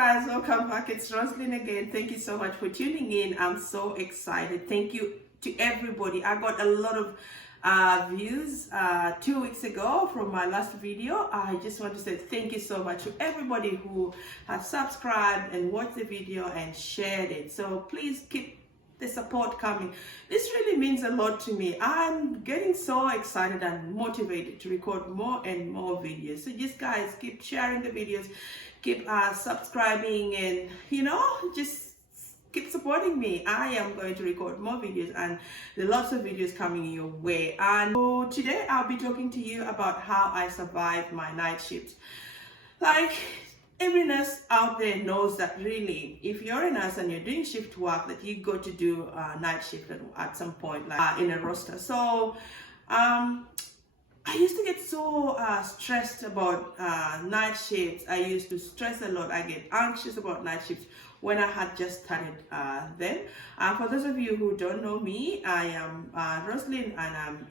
guys, welcome back. It's Roslyn again. Thank you so much for tuning in. I'm so excited. Thank you to everybody. I got a lot of views 2 weeks ago from my last video. I just want to say thank you so much to everybody who has subscribed and watched the video and shared it. So please keep the support coming. This really means a lot to me. I'm getting so excited and motivated to record more and more videos. So just guys, keep sharing the videos, keep subscribing, and just keep supporting me. I am going to record more videos, and there are lots of videos coming your way. And so today I'll be talking to you about how I survive my night shifts. Like, every nurse out there knows that really, if you're a nurse and you're doing shift work, that you got to do a night shift at some point, like in a roster. So I used to get so stressed about night shifts. I used to stress a lot. I get anxious about night shifts when I had just started them. For those of you who don't know me, I am Roslyn, and I'm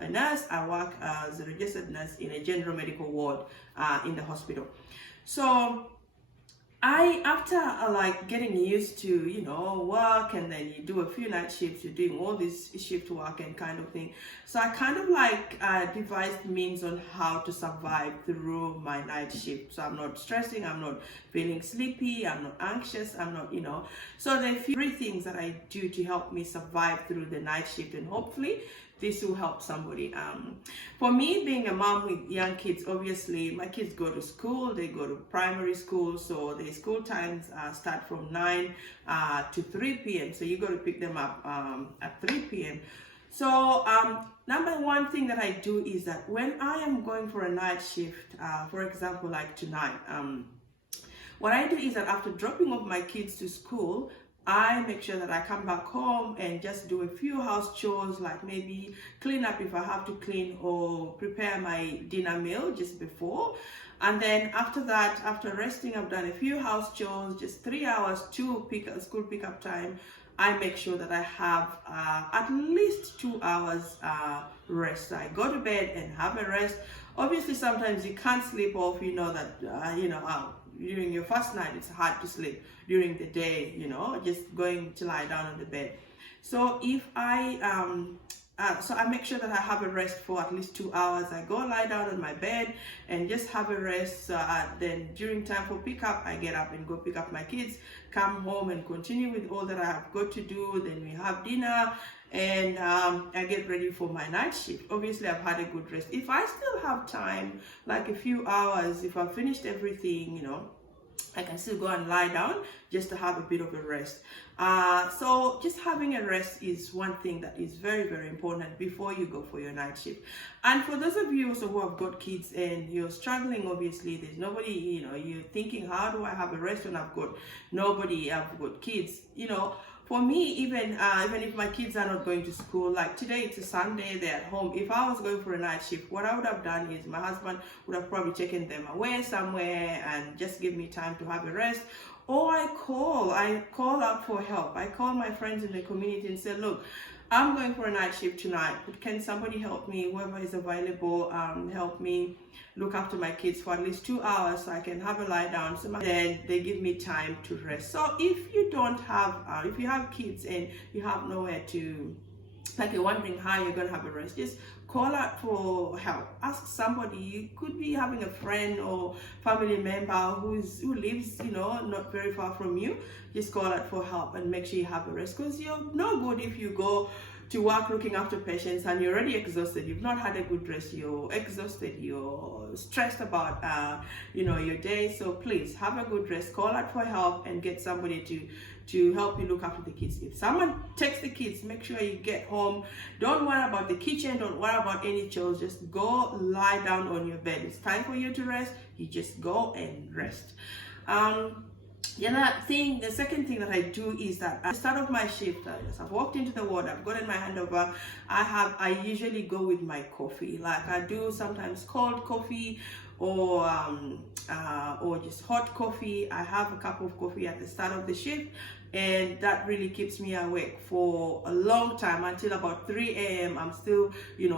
a nurse. I work as a registered nurse in a general medical ward in the hospital. So after like getting used to work, and then you do a few night shifts, you're doing all this shift work and kind of thing. So I kind of like devised means on how to survive through my night shift. So I'm not stressing, I'm not feeling sleepy, I'm not anxious, I'm not So there are three things that I do to help me survive through the night shift, and hopefully this will help somebody. For me, being a mom with young kids, obviously my kids go to school, they go to primary school, so the school times start from 9 to 3 p.m. So you got to pick them up at 3 p.m. So number one thing that I do is that when I am going for a night shift, for example, like tonight, what I do is that after dropping off my kids to school, I make sure that I come back home and just do a few house chores, like maybe clean up if I have to clean, or prepare my dinner meal just before. And then after that, after resting, I've done a few house chores, just 3 hours to school pickup time. I make sure that I have at least 2 hours rest. I go to bed and have a rest. Obviously, sometimes you can't sleep off, during your first night, it's hard to sleep during the day, just going to lie down on the bed. So if so I make sure that I have a rest for at least 2 hours. I go lie down on my bed and just have a rest. Then during time for pickup, I get up and go pick up my kids, come home and continue with all that I have got to do. Then we have dinner, and I get ready for my night shift. Obviously, I've had a good rest. If I still have time, like a few hours, if I've finished everything, I can still go and lie down just to have a bit of a rest. So just having a rest is one thing that is very, very important before you go for your night shift. And for those of you also who have got kids and you're struggling, obviously there's nobody, you're thinking, how do I have a rest when I've got nobody, I've got kids, For me, even if my kids are not going to school, like today it's a Sunday, they're at home. If I was going for a night shift, what I would have done is my husband would have probably taken them away somewhere and just give me time to have a rest. Or I call out for help. I call my friends in the community and say, look, I'm going for a night shift tonight. Can somebody help me? Whoever is available, help me look after my kids for at least 2 hours so I can have a lie down. So then they give me time to rest. So if you don't have, if you have kids and you have nowhere to, like you're wondering how you're going to have a rest, just call out for help. Ask somebody. You could be having a friend or family member who lives, not very far from you. Just call out for help and make sure you have a rest, because you're no good if you go to work looking after patients and you're already exhausted. You've not had a good rest. You're exhausted. You're stressed about your day. So please have a good rest. Call out for help and get somebody to help you look after the kids. If someone takes the kids, make sure you get home. Don't worry about the kitchen. Don't worry about any chores. Just go lie down on your bed. It's time for you to rest. You just go and rest. The second thing that I do is that at the start of my shift, I've walked into the ward, I've gotten my handover, I usually go with my coffee. Like I do sometimes cold coffee or just hot coffee. I have a cup of coffee at the start of the shift, and that really keeps me awake for a long time until about 3 a.m. I'm still,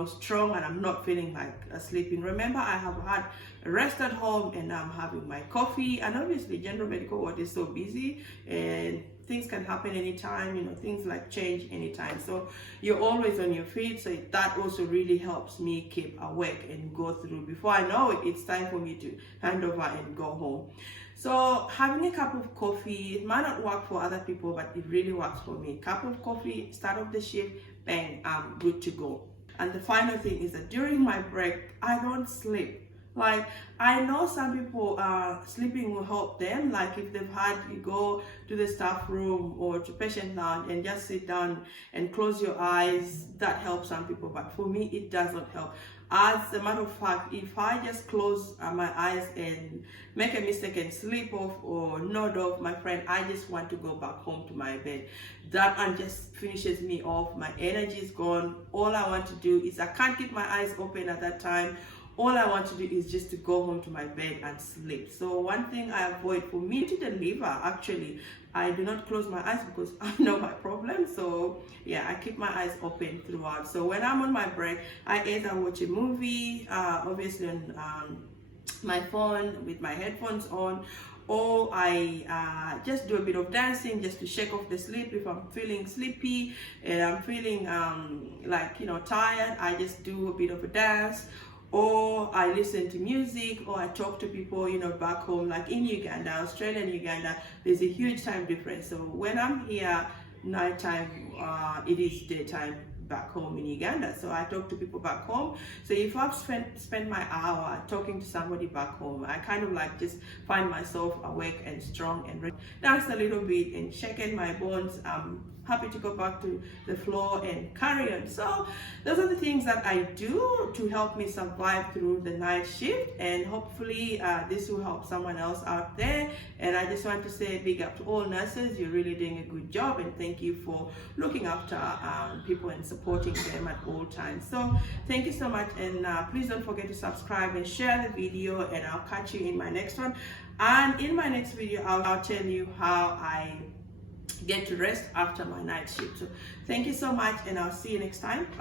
strong, and I'm not feeling like sleeping. Remember, I have had a rest at home, and I'm having my coffee, and obviously General Medical Ward is so busy and things can happen anytime, things like change anytime. So you're always on your feet. So that also really helps me keep awake and go through. Before I know it, it's time for me to hand over and go home. So having a cup of coffee, it might not work for other people, but it really works for me. Cup of coffee, start of the shift, bang, I'm good to go. And the final thing is that during my break, I don't sleep. Like, I know some people sleeping will help them, like if they've had, you go to the staff room or to patient lounge and just sit down and close your eyes. That helps some people, but for me it doesn't help. As a matter of fact, if I just close my eyes and make a mistake and sleep off or nod off, my friend, I just want to go back home to my bed. That one just finishes me off. My energy is gone. All I want to do is, I can't keep my eyes open at that time. All I want to do is just to go home to my bed and sleep. So one thing I avoid, for me to deliver, actually, I do not close my eyes because I know my problem. So yeah, I keep my eyes open throughout. So when I'm on my break, I either watch a movie, obviously on my phone with my headphones on, or I just do a bit of dancing just to shake off the sleep. If I'm feeling sleepy and I'm feeling tired, I just do a bit of a dance, or I listen to music, or I talk to people, back home, like in Uganda, Australia and Uganda, there's a huge time difference. So when I'm here, nighttime, it is daytime back home in Uganda. So I talk to people back home. So if I've spent my hour talking to somebody back home, I kind of like just find myself awake and strong and ready. Dance a little bit and shaking my bones. Happy to go back to the floor and carry on. So those are the things that I do to help me survive through the night shift, and hopefully this will help someone else out there. And I just want to say big up to all nurses. You're really doing a good job, and thank you for looking after people and supporting them at all times. So thank you so much, and please don't forget to subscribe and share the video, and I'll catch you in my next one. And in my next video, I'll tell you how I get to rest after my night shift. So thank you so much, and I'll see you next time. Bye.